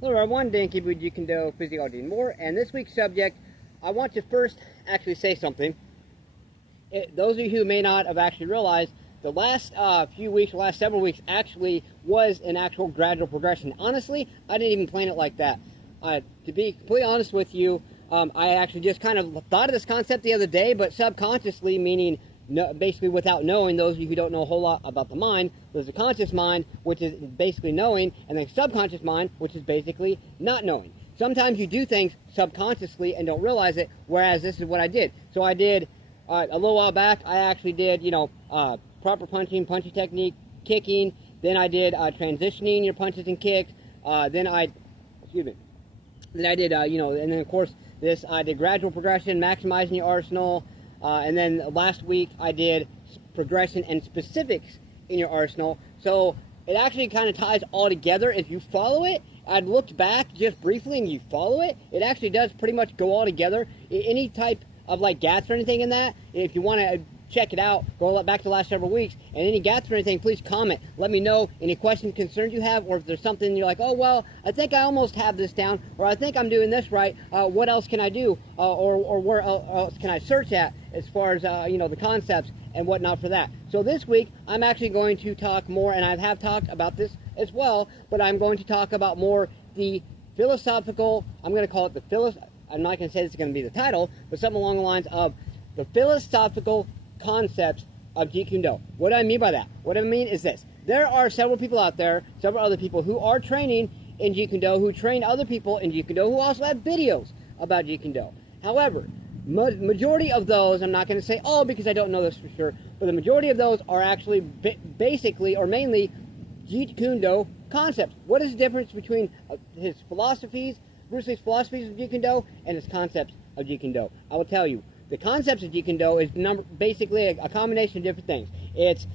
Hello everyone, Dan Keep with JKD Physiology and more. And this week's subject, I want to first actually say something. Those of you who may not have actually realized, the last few weeks, the last several weeks actually was an actual gradual progression. Honestly, I didn't even plan it like that. To be completely honest with you, I actually just kind of thought of this concept the other day, but subconsciously, meaning basically without knowing. Those of you who don't know a whole lot about the mind, there's a conscious mind, which is basically knowing, and then subconscious mind, which is basically not knowing. Sometimes you do things subconsciously and don't realize it, whereas this is what I did. So I did, a little while back, I actually did, proper punching technique, kicking, then I did transitioning your punches and kicks, then I did, and then of course, I did gradual progression, maximizing your arsenal, and then last week I did progression and specifics in your arsenal. So it actually kind of ties all together. If you follow it, I'd looked back just briefly and you follow it, it actually does pretty much go all together. Any type of like gaps or anything in that, if you want to check it out, go back to the last several weeks, and any gaps or anything, please comment. Let me know any questions, concerns you have, or if there's something you're like, oh, well, I think I almost have this down, or I think I'm doing this right, what else can I do, or where else can I search at as far as, the concepts and whatnot for that. So this week, I'm actually going to talk more, and I have talked about this as well, but I'm going to talk about more the philosophical, I'm going to call it I'm not going to say this is going to be the title, but something along the lines of the philosophical concepts of Jeet Kune. What do I mean by that? What I mean is this. There are several people out there, several other people who are training in Jeet Kune, who train other people in Jeet Kune, who also have videos about Jeet Kune. However, majority of those, I'm not going to say all because I don't know this for sure, but the majority of those are actually basically or mainly Jeet Kune concepts. What is the difference between his philosophies, Bruce Lee's philosophies of Jeet Kune, and his concepts of Jeet Kune? I will tell you. The concepts of Jeet Kune is basically a combination of different things. It's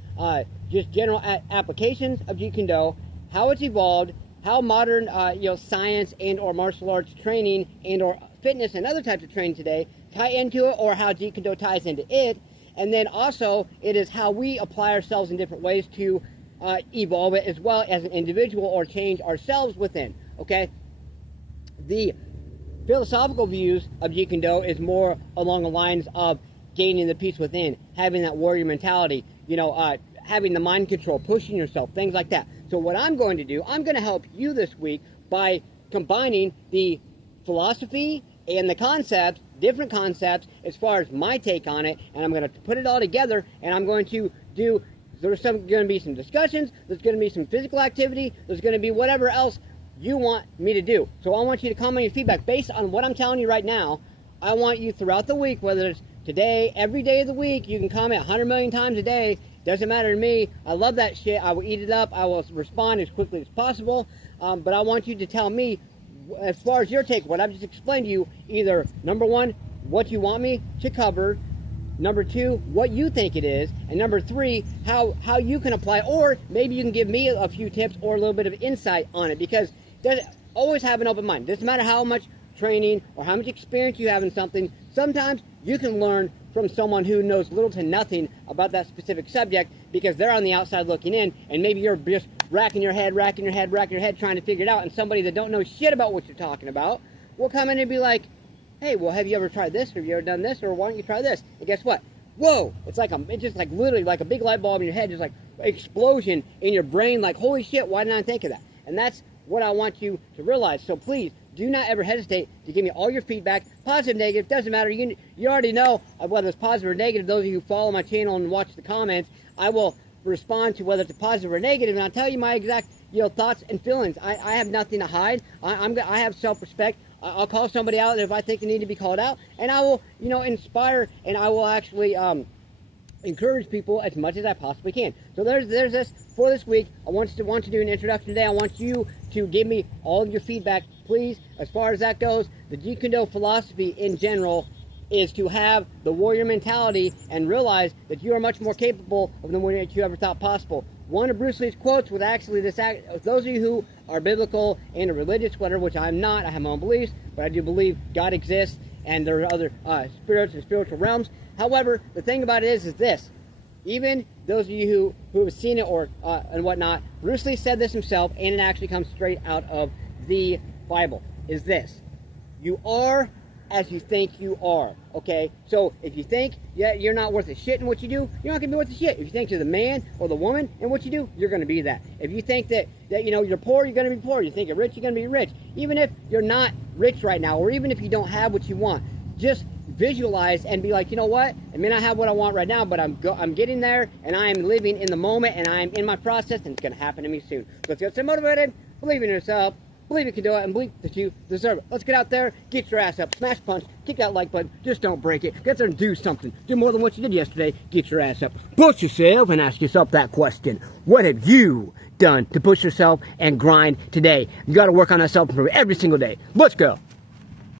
just general applications of Jeet Kune, how it's evolved, how modern science and or martial arts training and or fitness and other types of training today tie into it, or how Jeet Kune ties into it. And then also it is how we apply ourselves in different ways to evolve it as well as an individual or change ourselves within. Okay? The philosophical views of Jeet Kune is more along the lines of gaining the peace within, having that warrior mentality, having the mind control, pushing yourself, things like that. So what I'm going to do, I'm going to help you this week by combining the philosophy and the concepts, different concepts, as far as my take on it, and I'm going to put it all together, and I'm going to do, there's going to be some discussions, there's going to be some physical activity, there's going to be whatever else you want me to do. So I want you to comment your feedback based on what I'm telling you right now. I want you throughout the week, whether it's today, every day of the week, you can comment 100 million times a day. Doesn't matter to me. I love that shit. I will eat it up. I will respond as quickly as possible. But I want you to tell me, as far as your take, what I've just explained to you, either number one, what you want me to cover, number two, what you think it is, and number three, how you can apply, or maybe you can give me a few tips or a little bit of insight on it, because always have an open mind. Doesn't matter how much training or how much experience you have in something, sometimes you can learn from someone who knows little to nothing about that specific subject, because they're on the outside looking in, and maybe you're just racking your head trying to figure it out, and somebody that don't know shit about what you're talking about will come in and be like, hey, well, have you ever tried this, or have you ever done this, or why don't you try this? And guess what? Whoa! It's just like literally like a big light bulb in your head, just like explosion in your brain, like, holy shit, why didn't I think of that? And that's what I want you to realize. So please, do not ever hesitate to give me all your feedback, positive, negative, doesn't matter. You already know whether it's positive or negative. Those of you who follow my channel and watch the comments, I will respond to whether it's positive or negative, and I'll tell you my exact thoughts and feelings. I have nothing to hide. I have self-respect. I'll call somebody out if I think they need to be called out, and I will inspire, and I will actually encourage people as much as I possibly can. So there's this for this week. I want to do an introduction today. I want you to give me all of your feedback, please. As far as that goes, the Jeet Kune philosophy in general is to have the warrior mentality and realize that you are much more capable of than what you ever thought possible. One of Bruce Lee's quotes was actually this: those of you who are biblical and religious, whatever, which I'm not, I have my own beliefs, but I do believe God exists and there are other spirits and spiritual realms. However, the thing about it is this: even those of you who have seen it or and whatnot, Bruce Lee said this himself, and it actually comes straight out of the Bible is this: you are as you think you are, okay? So if you think you're not worth a shit in what you do, you're not gonna be worth a shit. If you think you're the man or the woman in what you do, you're gonna be that. If you think that you know you're poor, you're gonna be poor. You think you're rich, you're gonna be rich. Even if you're not rich right now, or even if you don't have what you want, just visualize and be like, you know what? I may not have what I want right now, but I'm getting there, and I am living in the moment, and I'm in my process, and it's gonna happen to me soon. So let's get motivated, believe in yourself, believe you can do it, and believe that you deserve it. Let's get out there, get your ass up, smash punch, kick that like button, just don't break it. Get there and do something. Do more than what you did yesterday. Get your ass up. Push yourself and ask yourself that question. What have you done to push yourself and grind today? You got to work on that self-improvement every single day. Let's go.